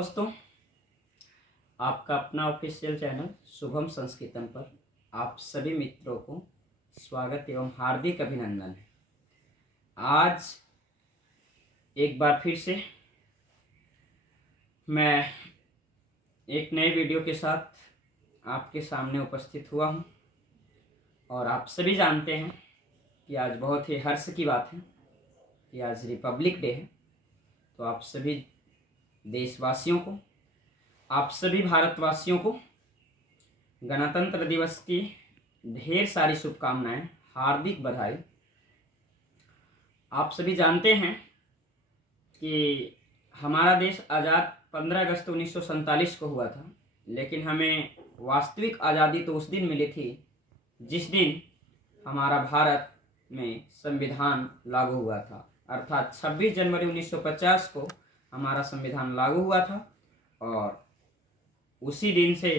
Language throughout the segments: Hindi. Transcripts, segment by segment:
दोस्तों, आपका अपना ऑफिशियल चैनल शुभम संस्कृतम पर आप सभी मित्रों को स्वागत एवं हार्दिक अभिनंदन है। आज एक बार फिर से मैं एक नए वीडियो के साथ आपके सामने उपस्थित हुआ हूं और आप सभी जानते हैं कि आज बहुत ही हर्ष की बात है कि आज रिपब्लिक डे है। तो आप सभी देशवासियों को, आप सभी भारतवासियों को गणतंत्र दिवस की ढेर सारी शुभकामनाएं, हार्दिक बधाई। आप सभी जानते हैं कि हमारा देश आज़ाद 15 अगस्त 1947 को हुआ था, लेकिन हमें वास्तविक आज़ादी तो उस दिन मिली थी जिस दिन हमारा भारत में संविधान लागू हुआ था, अर्थात 26 जनवरी 1950 को हमारा संविधान लागू हुआ था और उसी दिन से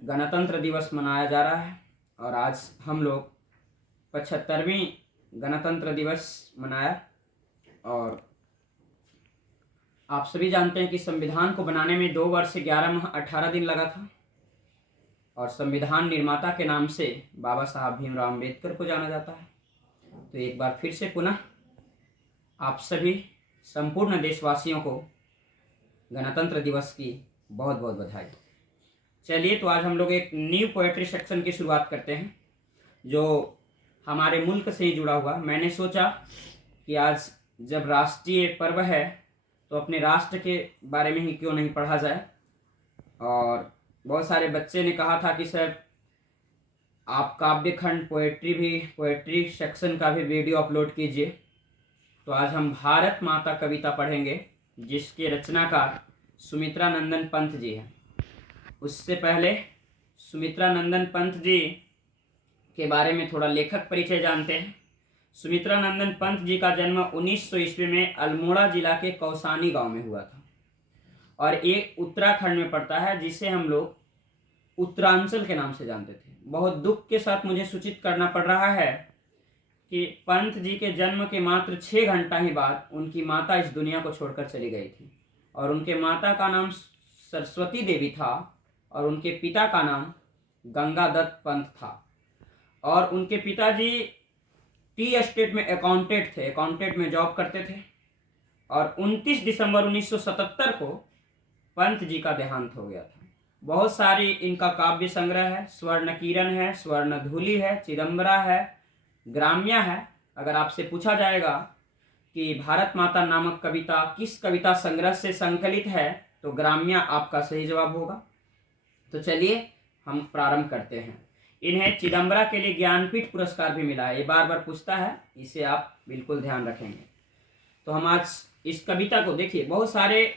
गणतंत्र दिवस मनाया जा रहा है। और आज हम लोग 75वीं गणतंत्र दिवस मनाया। और आप सभी जानते हैं कि संविधान को बनाने में 2 वर्ष 11 माह 18 दिन लगा था और संविधान निर्माता के नाम से बाबा साहब भीमराव अम्बेडकर को जाना जाता है। तो एक बार फिर से पुनः आप सभी संपूर्ण देशवासियों को गणतंत्र दिवस की बहुत बहुत बधाई। चलिए, तो आज हम लोग एक न्यू पोएट्री सेक्शन की शुरुआत करते हैं जो हमारे मुल्क से ही जुड़ा हुआ। मैंने सोचा कि आज जब राष्ट्रीय पर्व है तो अपने राष्ट्र के बारे में ही क्यों नहीं पढ़ा जाए। और बहुत सारे बच्चे ने कहा था कि सर आप काव्य खंड पोएट्री सेक्शन का भी वीडियो अपलोड कीजिए। तो आज हम भारत माता कविता पढ़ेंगे जिसके रचनाकार सुमित्रा नंदन पंत जी हैं। उससे पहले सुमित्रा नंदन पंत जी के बारे में थोड़ा लेखक परिचय जानते हैं। सुमित्रा नंदन पंत जी का जन्म 1900 ईस्वी में अल्मोड़ा जिला के कौसानी गांव में हुआ था और एक उत्तराखंड में पड़ता है जिसे हम लोग उत्तरांचल के नाम से जानते थे। बहुत दुख के साथ मुझे सूचित करना पड़ रहा है कि पंत जी के जन्म के मात्र 6 घंटा ही बाद उनकी माता इस दुनिया को छोड़कर चली गई थी और उनके माता का नाम सरस्वती देवी था और उनके पिता का नाम गंगादत्त पंत था। और उनके पिताजी टी एस्टेट में अकाउंटेंट में जॉब करते थे। और 29 दिसंबर 1977 को पंत जी का देहांत हो गया था। बहुत सारी इनका काव्य संग्रह है। स्वर्ण किरण है, स्वर्ण धूलि है, चिदम्बरा है, ग्राम्या है। अगर आपसे पूछा जाएगा कि भारत माता नामक कविता किस कविता संग्रह से संकलित है तो ग्राम्या आपका सही जवाब होगा। तो चलिए हम प्रारंभ करते हैं। इन्हें चिदम्बरा के लिए ज्ञानपीठ पुरस्कार भी मिला है। ये बार बार पूछता है, इसे आप बिल्कुल ध्यान रखेंगे। तो हम आज इस कविता को देखिए, बहुत सारे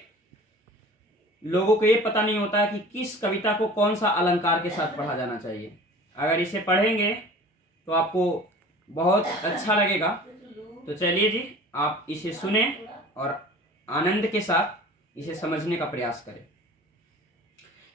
लोगों को ये पता नहीं होता है कि किस कविता को कौन सा अलंकार के साथ पढ़ा जाना चाहिए। अगर इसे पढ़ेंगे तो आपको बहुत अच्छा लगेगा। तो चलिए जी, आप इसे सुने और आनंद के साथ इसे समझने का प्रयास करें।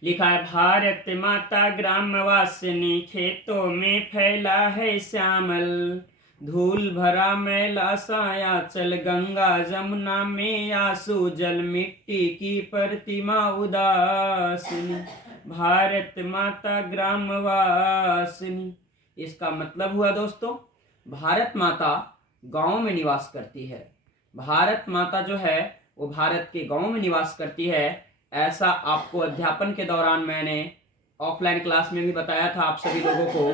लिखा है, भारत माता ग्रामवासिनी, खेतों में फैला है श्यामल, धूल भरा मैला साया चल, गंगा जमुना में आंसू जल, मिट्टी की प्रतिमा उदासिनी, भारत माता ग्रामवासिनी। इसका मतलब हुआ दोस्तों, भारत माता गांव में निवास करती है। भारत माता जो है वो भारत के गांव में निवास करती है। ऐसा आपको अध्यापन के दौरान मैंने ऑफलाइन क्लास में भी बताया था आप सभी लोगों को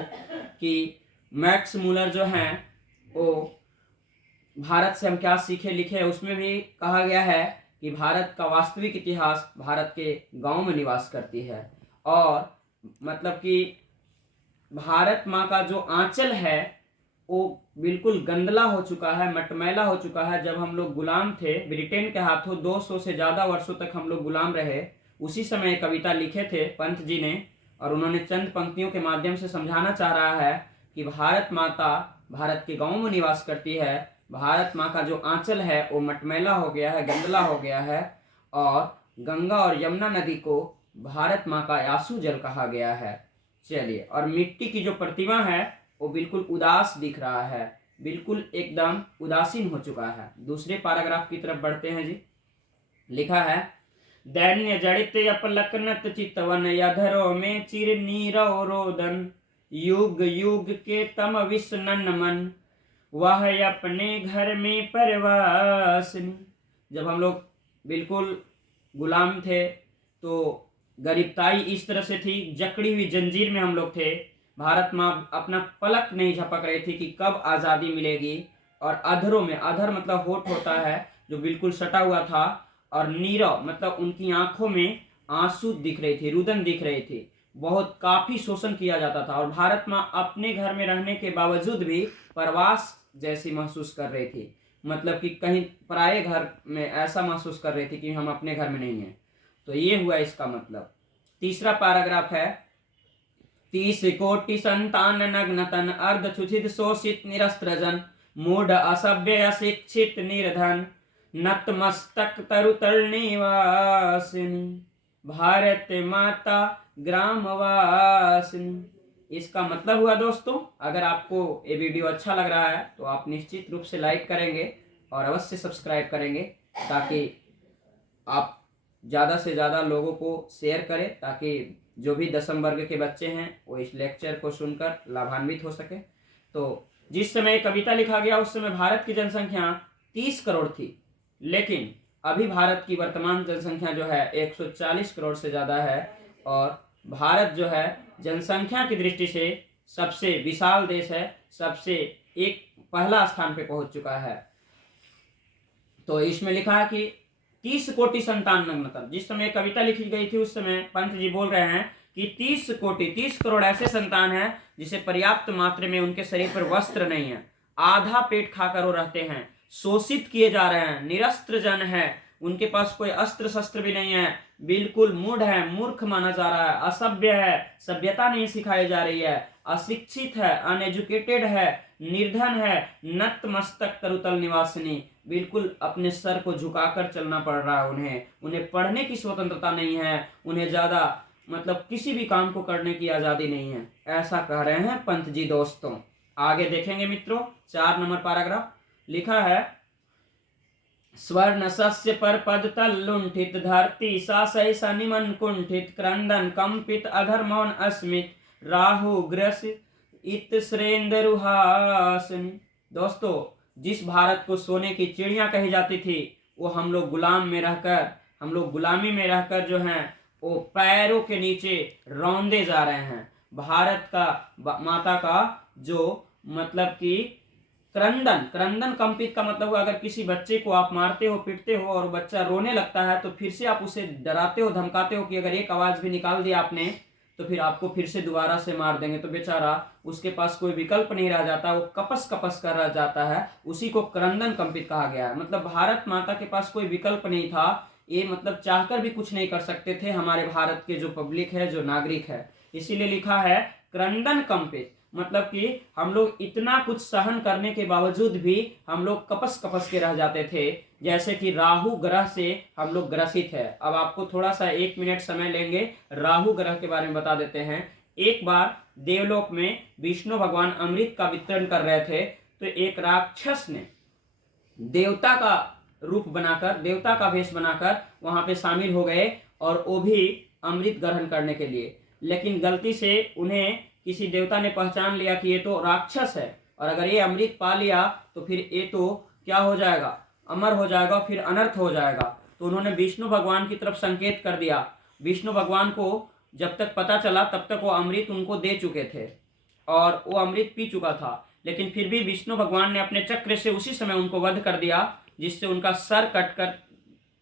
कि मैक्स मूलर जो हैं वो भारत से हम क्या सीखे लिखे, उसमें भी कहा गया है कि भारत का वास्तविक इतिहास भारत के गांव में निवास करती है। और मतलब कि भारत माँ का जो आंचल है वो बिल्कुल गंदला हो चुका है, मटमैला हो चुका है। जब हम लोग गुलाम थे ब्रिटेन के हाथों, 200 से ज़्यादा वर्षों तक हम लोग गुलाम रहे, उसी समय कविता लिखे थे पंत जी ने। और उन्होंने चंद पंक्तियों के माध्यम से समझाना चाह रहा है कि भारत माता भारत के गाँव में निवास करती है। भारत माँ का जो आंचल है वो मटमैला हो गया है, गंदला हो गया है। और गंगा और यमुना नदी को भारत माँ का आंसू जल कहा गया है। चलिए, और मिट्टी की जो प्रतिमा है वो बिल्कुल उदास दिख रहा है, बिल्कुल एकदम उदासीन हो चुका है। दूसरे पैराग्राफ की तरफ बढ़ते हैं जी। लिखा है, दैन्य जड़ित अपलकनत चितवन यधरो में चिर नीरव रोदन, युग युग के तम विसनन मन, वह अपने घर में परवासनी। जब हम लोग बिल्कुल गुलाम थे तो गरीबताई इस तरह से थी, जकड़ी हुई जंजीर में हम लोग थे। भारत माँ अपना पलक नहीं झपक रही थी कि कब आज़ादी मिलेगी। और अधरों में, अधर मतलब होठ होता है जो बिल्कुल सटा हुआ था, और नीरव मतलब उनकी आंखों में आंसू दिख रही थी, रुदन दिख रही थी। बहुत काफी शोषण किया जाता था और भारत माँ अपने घर में रहने के बावजूद भी परवास जैसी महसूस कर रही थी। मतलब कि कहीं पराये घर में ऐसा महसूस कर रही थी कि हम अपने घर में नहीं हैं। तो ये हुआ इसका मतलब। तीसरा पैराग्राफ है, 30 कोटि संतान नग्न तन, अर्ध छुछित शोषित निरस्त्र जन, मूढ़ असभ्य अशिक्षित निर्धन, नतमस्तक तरुतल निवासिनी, भारत माता ग्रामवासिनी। इसका मतलब हुआ दोस्तों, अगर आपको ये वीडियो अच्छा लग रहा है तो आप निश्चित रूप से लाइक करेंगे और अवश्य सब्सक्राइब करेंगे, ताकि आप ज़्यादा से ज़्यादा लोगों को शेयर करें, ताकि जो भी 10वीं वर्ग के बच्चे हैं वो इस लेक्चर को सुनकर लाभान्वित हो सके। तो जिस समय कविता लिखा गया उस समय भारत की जनसंख्या 30 करोड़ थी, लेकिन अभी भारत की वर्तमान जनसंख्या जो है 140 करोड़ से ज़्यादा है। और भारत जो है जनसंख्या की दृष्टि से सबसे विशाल देश है, सबसे एक पहला स्थान पे पहुंच चुका है। तो इसमें लिखा है कि 30 कोटि संतान नग्नतम। जिस समय कविता लिखी गई थी उस समय पंत जी बोल रहे हैं कि 30 कोटि, 30 करोड़ ऐसे संतान हैं जिसे पर्याप्त मात्रा में उनके शरीर पर वस्त्र नहीं है, आधा पेट खाकर वो रहते हैं, शोषित किए जा रहे हैं, निरस्त्र जन है, उनके पास कोई अस्त्र शस्त्र भी नहीं है, बिल्कुल मूढ़ है, मूर्ख माना जा रहा है, असभ्य है, सभ्यता नहीं सिखाई जा रही है, अशिक्षित है, अनएजुकेटेड है, निर्धन है, नतमस्तक तरुतल निवासिनी, बिल्कुल अपने सर को झुकाकर चलना पड़ रहा है उन्हें पढ़ने की स्वतंत्रता नहीं है, उन्हें ज्यादा मतलब किसी भी काम को करने की आजादी नहीं है, ऐसा कह रहे हैं पंत जी दोस्तों। आगे देखेंगे मित्रों, 4 नंबर पैराग्राफ लिखा है, स्वर्ण सस्य पर पद तल लुंठित, धरती सासय सनिमन कुंठित, क्रंदन कंपित अधर मौन अस्मित, राहु ग्रस इत श्रेंद्रुहासनी। दोस्तों, जिस भारत को सोने की चिड़िया कही जाती थी वो हम लोग गुलामी में रहकर जो हैं वो पैरों के नीचे रौंदे जा रहे हैं। भारत का माता का जो मतलब कि क्रंदन कंपित का मतलब हुआ, अगर किसी बच्चे को आप मारते हो, पीटते हो और बच्चा रोने लगता है तो फिर से आप उसे डराते हो, धमकाते हो कि अगर एक आवाज भी निकाल दिया आपने तो फिर आपको फिर से दोबारा से मार देंगे। तो बेचारा उसके पास कोई विकल्प नहीं रह जाता, वो कपस कपस कर रह जाता है, उसी को क्रंदन कंपित कहा गया है। मतलब भारत माता के पास कोई विकल्प नहीं था, ये मतलब चाहकर भी कुछ नहीं कर सकते थे हमारे भारत के जो पब्लिक है, जो नागरिक है। इसीलिए लिखा है क्रंदन कंपित, मतलब कि हम लोग इतना कुछ सहन करने के बावजूद भी हम लोग कपस कपस के रह जाते थे, जैसे कि राहु ग्रह से हम लोग ग्रसित है। अब आपको थोड़ा सा 1 मिनट समय लेंगे, राहु ग्रह के बारे में बता देते हैं। एक बार देवलोक में विष्णु भगवान अमृत का वितरण कर रहे थे, तो एक राक्षस ने देवता का रूप बनाकर, देवता का वेश बनाकर वहां पे शामिल हो गए और वो भी अमृत ग्रहण करने के लिए। लेकिन गलती से उन्हें किसी देवता ने पहचान लिया कि ये तो राक्षस है, और अगर ये अमृत पा लिया तो फिर ये तो क्या हो जाएगा, अमर हो जाएगा, फिर अनर्थ हो जाएगा। तो उन्होंने विष्णु भगवान की तरफ संकेत कर दिया। विष्णु भगवान को जब तक पता चला तब तक वो अमृत उनको दे चुके थे और वो अमृत पी चुका था, लेकिन फिर भी विष्णु भगवान ने अपने चक्र से उसी समय उनको वध कर दिया, जिससे उनका सर कटकर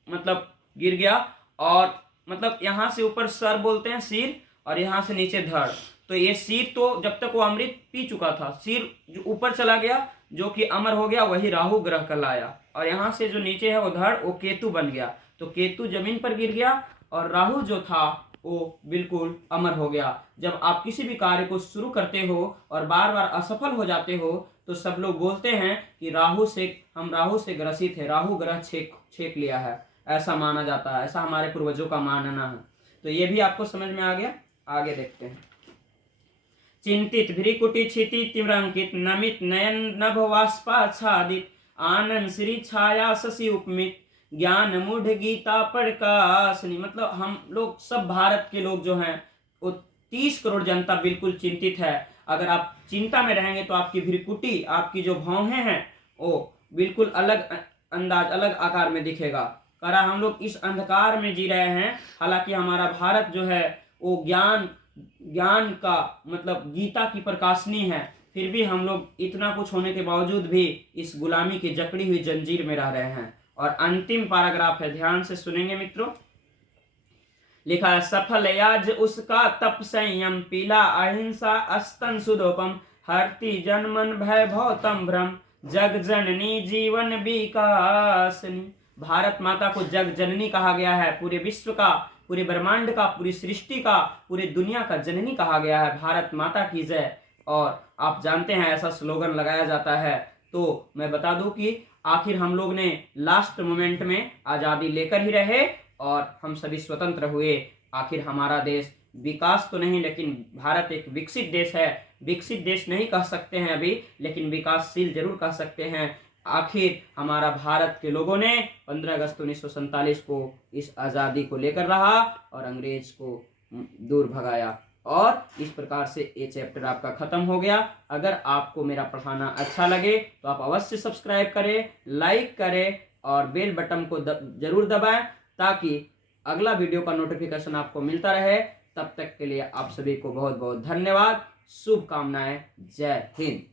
मतलब गिर गया। और मतलब यहाँ से ऊपर सर बोलते हैं सिर, और यहाँ से नीचे धड़। तो ये सिर तो जब तक वो अमृत पी चुका था, सिर जो ऊपर चला गया, जो कि अमर हो गया, वही राहु ग्रह कहलाया। और यहाँ से जो नीचे है वो धड़, वो केतु बन गया। तो केतु जमीन पर गिर गया और राहु जो था वो बिल्कुल अमर हो गया। जब आप किसी भी कार्य को शुरू करते हो और बार बार असफल हो जाते हो तो सब लोग बोलते हैं कि हम राहु से ग्रसित है, राहु ग्रह छेक लिया है, ऐसा माना जाता है, ऐसा हमारे पूर्वजों का मानना है। तो ये भी आपको समझ में आ गया। आगे देखते हैं। चिंतित भ्रिकुटी क्षिति तिम्रांकित, नमित नयन नभ वाष्पाच्छादित, आनंद श्री छाया शशि उपमित, ज्ञान मूढ़ गीता प्रकाशनी। मतलब हम लोग सब भारत के लोग जो हैं वो 30 करोड़ जनता बिल्कुल चिंतित है। अगर आप चिंता में रहेंगे तो आपकी भ्रिकुटी, आपकी जो भौहें हैं वो बिल्कुल अलग अंदाज, अलग आकार में दिखेगा। करा हम लोग इस अंधकार में जी रहे हैं, हालांकि हमारा भारत जो है वो ज्ञान का मतलब गीता की प्रकाशनी है, फिर भी हम लोग इतना कुछ होने के बावजूद भी इस गुलामी की जकड़ी हुई जंजीर में रह रहे हैं। और अंतिम पैराग्राफ है, ध्यान से सुनेंगे मित्रों। लिखा है, सफल याज उसका तप संयम, पीला अहिंसा अस्तन सुदोपम, हरती जनमन भय भौतम भ्रम, जग जननी जीवन विकासनी। भारत माता को जग जननी कहा गया है, पूरे विश्व का, पूरे ब्रह्मांड का, पूरी सृष्टि का, पूरी दुनिया का जननी कहा गया है। भारत माता की जय। और आप जानते हैं ऐसा स्लोगन लगाया जाता है, तो मैं बता दूं कि आखिर हम लोग ने लास्ट मोमेंट में आजादी लेकर ही रहे और हम सभी स्वतंत्र हुए। आखिर हमारा देश विकास तो नहीं, लेकिन भारत एक विकसित देश है। विकसित देश नहीं कह सकते हैं अभी, लेकिन विकासशील जरूर कह सकते हैं। आखिर हमारा भारत के लोगों ने 15 अगस्त 1947 को इस आज़ादी को लेकर रहा और अंग्रेज को दूर भगाया। और इस प्रकार से ये चैप्टर आपका खत्म हो गया। अगर आपको मेरा पढ़ाना अच्छा लगे तो आप अवश्य सब्सक्राइब करें, लाइक करें और बेल बटन को जरूर दबाएं, ताकि अगला वीडियो का नोटिफिकेशन आपको मिलता रहे। तब तक के लिए आप सभी को बहुत बहुत धन्यवाद, शुभकामनाएं, जय हिंद।